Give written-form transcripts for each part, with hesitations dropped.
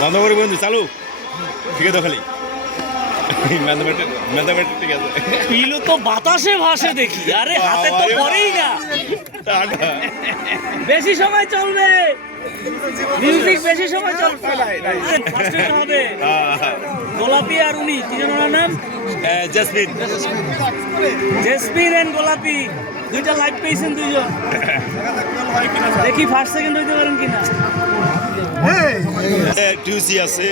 বন্ধ করে বন্ধু চালু ঠিক আছে খালি ম্যাথামেটিক ঠিক আছে পিলু তো বাতাসে ভাসে দেখি আরে হাতে তো পড়েই না বেশি সময় চলবে মিউজিক বেশি সময় চলবে হবে গোলাপি আর উনি তিনজনের নাম জেসমিন জেসমিন এন্ড গোলাপি দুইটা লাইভ পেয়েছেন দুইজন দেখি ফার্স্ট সেকেন্ড হইতে পারেন কিনা টিউসি আছে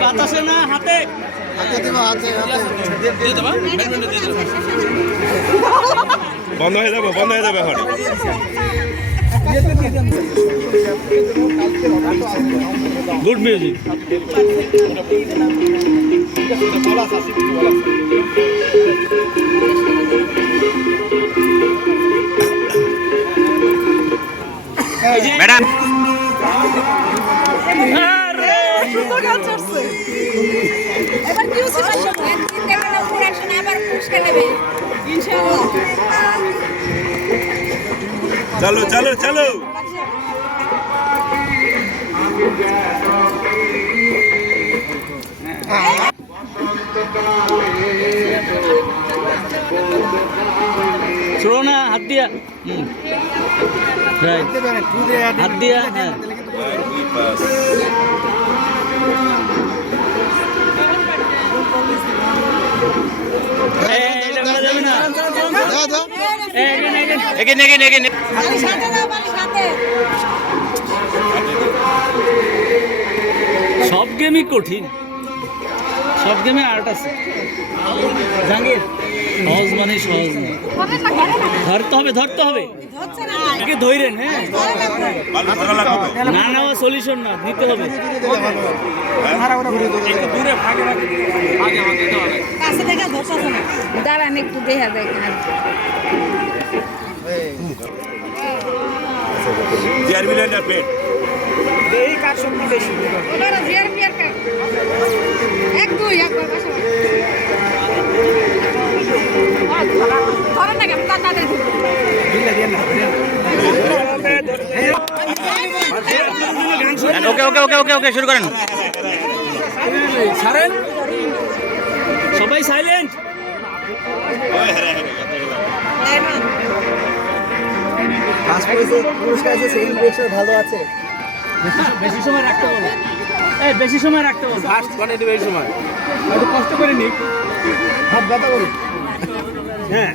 বাতাসে না হাতে বন্ধ হয়ে যাবে এখন গুড মিউজিক ম্যাডাম সুন্দর গান চলছে এবার কি হচ্ছে ভাই ক্যামেরা উপর আসেন আবার পুরস্কার নেবে ইনশাআল্লাহ চলো চলো চলো ছোড়ো না হাত দিয়া হাত দিয়া হ্যাঁ সব গেমই কঠিন সব গেমে আর্ট আছে জাহাঙ্গীর সহজ মানে সহজ না ধরতে হবে ধৈরেন হ্যাঁ না নেওয়া সলিউশন না দিতে হবে দাঁড়ান একটু দেখা যায় এক দুই একবার ধরেন না কেন তাদের ওকে শুরু করেন সবাই সাইলেন্ট ভালো আছে বেশি সময় রাখতে বলো বেশি সময় রাখতে বলো ফার্স্ট বানিয়ে দেবে এই সময় কষ্ট করে নি হাত ব্যথা করি হ্যাঁ